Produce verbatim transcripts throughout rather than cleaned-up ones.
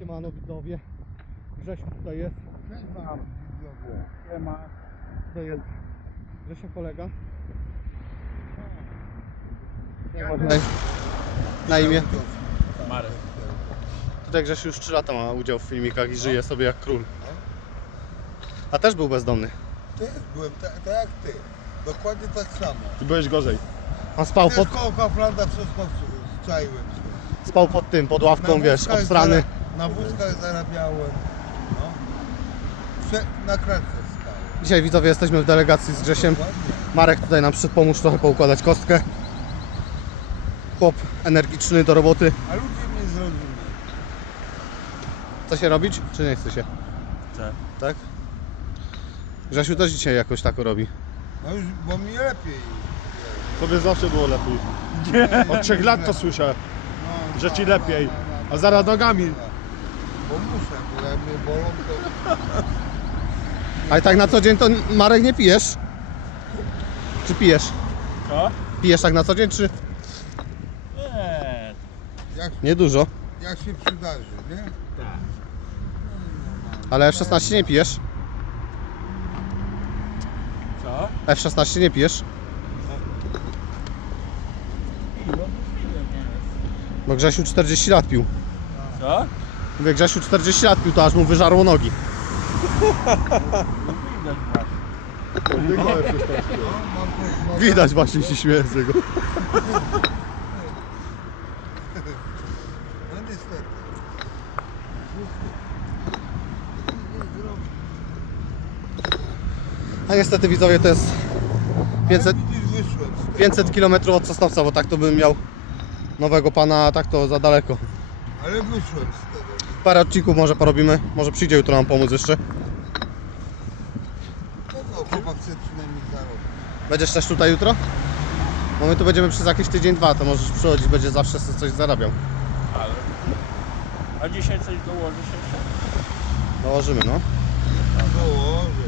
Siemano widzowie. Grzesiu tutaj jest. Siema. Tutaj jest Grzesiu kolega. Jak masz na, na imię? Marek. Tutaj Grzesiu już trzy lata ma udział w filmikach i żyje sobie jak król. A też był bezdomny. Też byłem tak, tak jak ty. Dokładnie tak samo. Ty byłeś gorzej. On spał Też pod, koło Kauflanda wszystko czaiłem się. spał pod tym, pod ławką, Na wiesz, wózkach obstrany. zara- Na wózkach zarabiałem. No. Prze- na kratce stałem. Dzisiaj widzowie jesteśmy w delegacji z Grzesiem. Dokładnie. Marek tutaj nam przyszedł pomóż trochę poukładać kostkę. Chłop energiczny do roboty. A ludzie mnie zrozumieją. Chce się robić, czy nie chce się? Tak. Tak? Grzesiu też dzisiaj jakoś tak robi. No już, bo mi lepiej. Tobie zawsze było lepiej. Od trzech lat to słyszę, No, że ci no, lepiej. no, no, no. A zaraz nogami. Bo muszę, bo jak mnie bolą, to... Ale tak na co dzień to Marek nie pijesz? Czy pijesz? Co? Pijesz tak na co dzień, czy Nie. Jak, nie dużo? jak się przydarzy, nie? Tak. Ale F szesnaście nie pijesz? Co? F szesnaście nie pijesz? Bo Grzesiu czterdzieści lat pił. Co? Mówię, Grzesiu czterdzieści lat pił, to aż mu wyżarło nogi. Widać właśnie. No, mam to, mam Widać właśnie, się śmieje z jego. No niestety. A niestety widzowie to jest pięćset, Ale widzisz, wyszłem z tego. pięćset kilometrów od Sosnowca, bo tak to bym miał nowego pana, a tak to za daleko. Ale wyszłem z tego. Parę odcinków może porobimy, może przyjdzie jutro nam pomóc jeszcze. No to chłopak chce przynajmniej zarobić. Będziesz też tutaj jutro? Bo my tu będziemy przez jakiś tydzień, dwa, to możesz przychodzić, będzie zawsze sobie coś zarabiał. Ale. A dzisiaj coś dołożysz jeszcze? Dołożymy, no. Dołożę.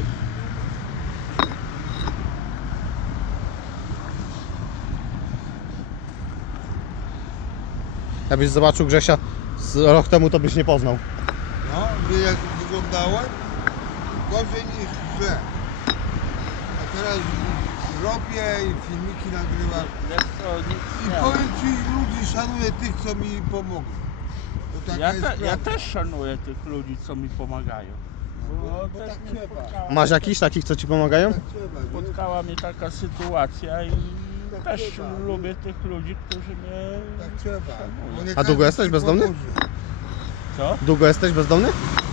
Jakbyś zobaczył Grzesia z rok temu, to byś nie poznał. No, wie jak wyglądałem? Gorzej niż źle. A teraz robię i filmiki nagrywam. Wiesz co, nic I nie. powiem ci, ludzi szanuję tych, co mi pomogli. To taka Ja, jest te, ja prawda. też szanuję tych ludzi, co mi pomagają. Bo, Bo bo też tak mnie trzeba. spotkała, Masz jakichś takich, co ci pomagają? Tak trzeba, nie? spotkała mnie taka sytuacja i Tak też trzeba. lubię tych ludzi, którzy mnie Tak trzeba. Bo szanują. nie A każdy długo jesteś ci bezdomny? pomoże. Co? Długo jesteś bezdomny?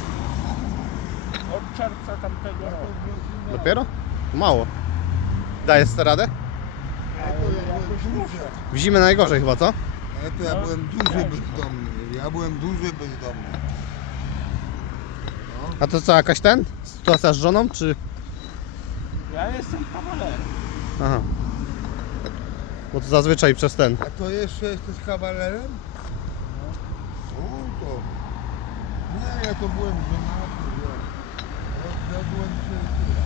Od czerwca tamtego roku. Dopiero? Mało. Dajesz sobie radę? Ale to ja Jakoś byłem muszę. duży. W zimę najgorzej chyba, co? Ale to ja No, byłem duży ciężko. bezdomny. Ja byłem duży bezdomny. No. A to co, jakaś ten? Sytuacja z żoną, czy... Ja jestem kawalerem. Aha. Bo to zazwyczaj przez ten. A to jeszcze jesteś kawalerem? O, to... Nie, ja to byłem żonaty, ja, ja, ja byłem przyjacielem.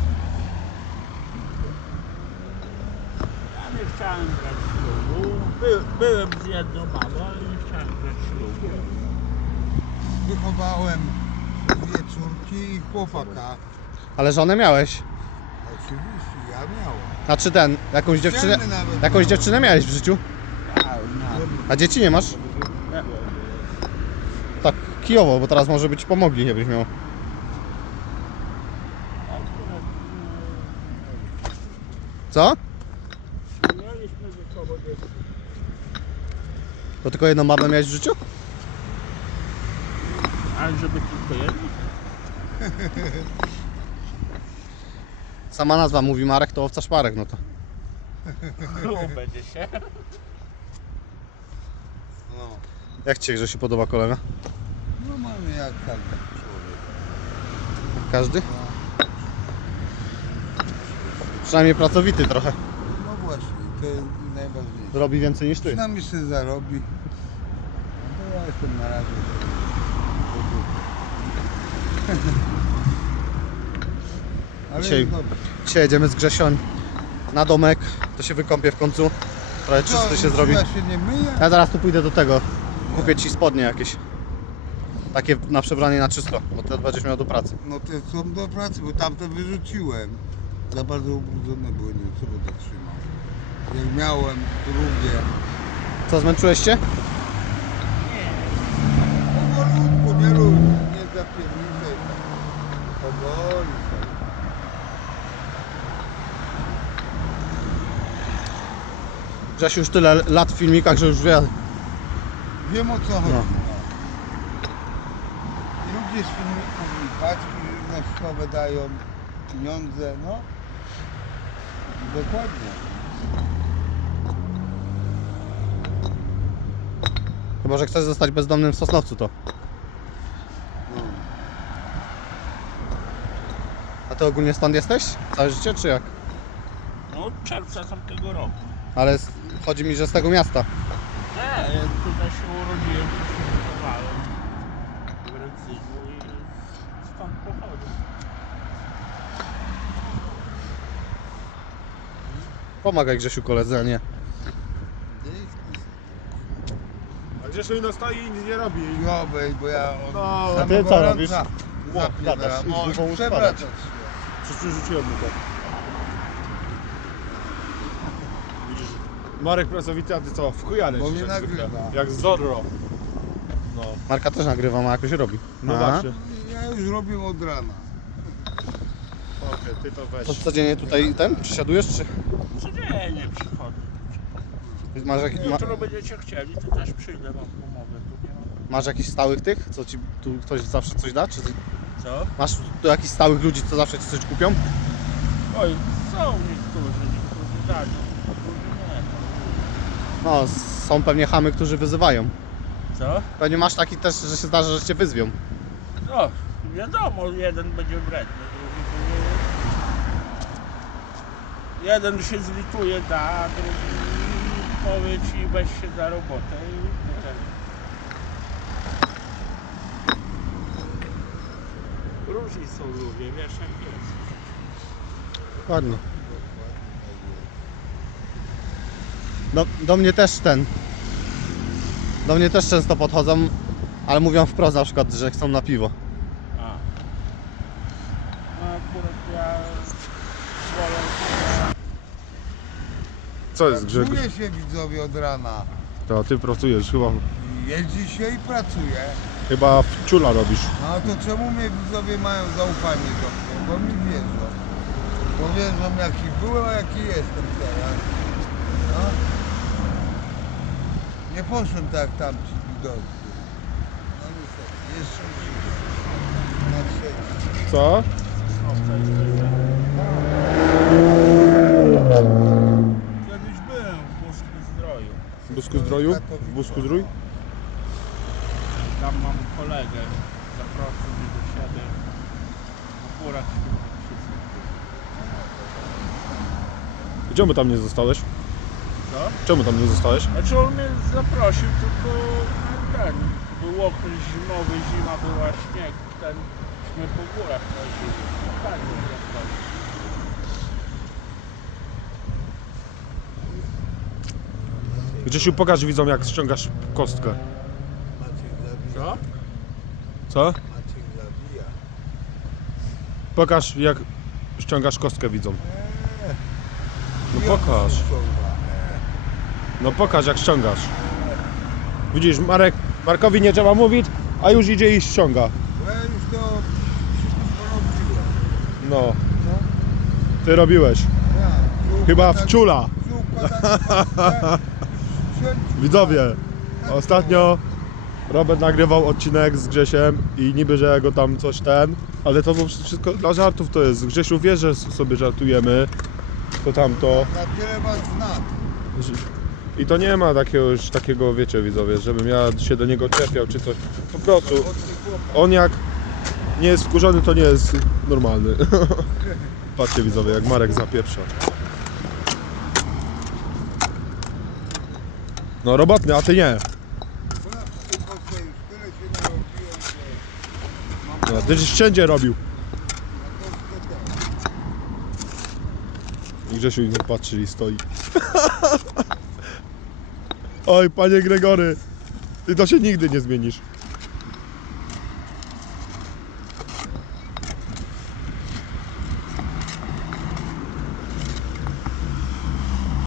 Ja nie chciałem brać ślubu. By, byłem z jedną mamą, ale nie chciałem brać ślubu. Wychowałem dwie córki i chłopaka. Ale żonę miałeś. Oczywiście, ja miałem. Znaczy ten, jakąś dziewczynę... Dziewczynę nawet Jakąś miałem. dziewczynę miałeś w życiu? Ja, no. A dzieci nie masz? Nie. Tak kijowo, bo teraz może być pomogli, jakbyś miał. Akurat Co? nie mieliśmy ze sobą dzieci. To tylko jedną mamę miałeś w życiu? Ale żeby tylko jedno? Sama nazwa mówi Marek, to owca szparek, no to. Klub będzie się. No, Jak ci się Grzesiu podoba kolega? no mamy jak każdy człowiek. Każdy? No, Przynajmniej pracowity trochę. no właśnie, to jest najważniejsze. Robi więcej niż ty. Przynajmniej się zarobi. No to ja jestem na razie. Ale Dzisiaj- jest dobrze. Dzisiaj jedziemy z Grzesią na domek, to się wykąpię w końcu. Trochę czysty Co, się zrobi. Ja się nie myję? Ja zaraz tu pójdę do tego. Kupię ci spodnie jakieś. Takie na przebranie na czysto, bo to będziesz miał do pracy. No te są do pracy, bo tamte wyrzuciłem. Za bardzo ubrudzone były, no co będę trzymał. Jak miałem drugie. Co, zmęczyłeś się? Powolutku, nie rób, nie zapierniczaj. Powoli sobie. Grzesiu już tyle lat w filmikach, że już wie. Wiem o co chodzi. No. No. I ludzie z filmików mi paczki żywnościowe dają, pieniądze, no. Dokładnie. Chyba że chcesz zostać bezdomnym w Sosnowcu to. No. A ty ogólnie stąd jesteś? Całe życie czy jak? No od czerwca tamtego roku. Ale s- chodzi mi, że z tego miasta. Nie, ja tutaj się urodziłem, tu się wychowałem w Rydzyku i stąd pochodzę. Pomagaj Grzesiu koledze, a nie. A Grzesiu no stoi i nic nie robi. Jobej, bo ja od No, samego a ty co ranka robisz? zapieram. gadasz, idź O, głową przewracać spadać. się. Przecież rzuciłem mu to. Widzisz, Marek pracowity, a ty co? Wchujany. Bo mnie jak zwykle. nagrywa. Jak Zorro. No, Marka też nagrywa, ma jakoś robi. no A? właśnie. Ja już robię od rana. Okej, ty to weź. To codziennie tutaj ten przysiadujesz, czy Codziennie przychodzę. masz, jak, ma, Jutro będziecie chcieli, to też przyjdę, mam umowę. Tu nie mam. masz jakichś stałych tych, co ci tu ktoś zawsze coś da? Czy Co? masz tu jakichś stałych ludzi, co zawsze ci coś kupią? Oj, są niektórzy, niektórzy dają, niektórzy nie. No, są pewnie chamy, którzy wyzywają. Co? Pewnie masz taki też, że się zdarza, że cię wyzwią. No, wiadomo, jeden będzie wredny, drugi będzie... Jeden się zlituje, da, a drugi powie ci weź się za robotę i tyle. Różni są ludzie, wiesz jak jest. Dokładnie. Do, do mnie też ten. Do mnie też często podchodzą, ale mówią wprost na przykład, że chcą na piwo. A. No akurat ja wolę... Co jest Grzegorz? Pracuję się widzowie od rana. To ty pracujesz, chyba, Jeździ się i pracuje. chyba w ciula robisz. No to czemu mnie widzowie mają zaufanie do mnie? Bo mi wierzą. Bo wierzą jaki byłem, a jaki jestem teraz. No. Nie poszłem tak jak tamci widocy. No niestety, jeszcze żyję. Na trzeci. Co? Kiedyś byłem w Busku Zdroju. W Busku Zdroju? W Busku Zdrój? Tam mam kolegę, zaprosił mnie do siebie. Akurat wszystko. Czemu tam nie zostałeś? Co? Czemu tam nie zostałeś? Znaczy on mnie zaprosił, tylko na ten, był okres zimowy, zima była, śnieg, ten,śmy po górach chodzili. Tak, nie zaprosił. Grzesiu, pokaż widzom jak ściągasz kostkę. Maciek zabija. Co? Co? Maciek zabija. Pokaż jak ściągasz kostkę widzom. Eee. No I on pokaż. się ściąga. No pokaż jak ściągasz. Widzisz, Marek, Markowi nie trzeba mówić, a już idzie i ściąga. Bo ja już to porobiłem. No, No. ty robiłeś. Ja, tu Chyba w układam- ciula. tu układam paczkę, wsiądź- Widzowie, ostatnio Robert nagrywał odcinek z Grzesiem i niby, że go tam coś ten, ale to było wszystko dla żartów to jest. Grzesiu wie, że sobie żartujemy, to tamto. Na tyle was znam. I to nie ma takiegoś, takiego, wiecie widzowie, żebym ja się do niego czepiał czy coś. Po prostu, Od tych chłopak. on jak nie jest wkurzony, to nie jest normalny. Patrzcie widzowie, jak Marek zapieprza. No robotny, a ty nie. Ja tylko sobie już tyle się narobiłem, że mam No, ty żeś wszędzie robił. na kostkę też. I Grzesiu nie patrzy i stoi. Oj, panie Gregory, ty to się nigdy nie zmienisz.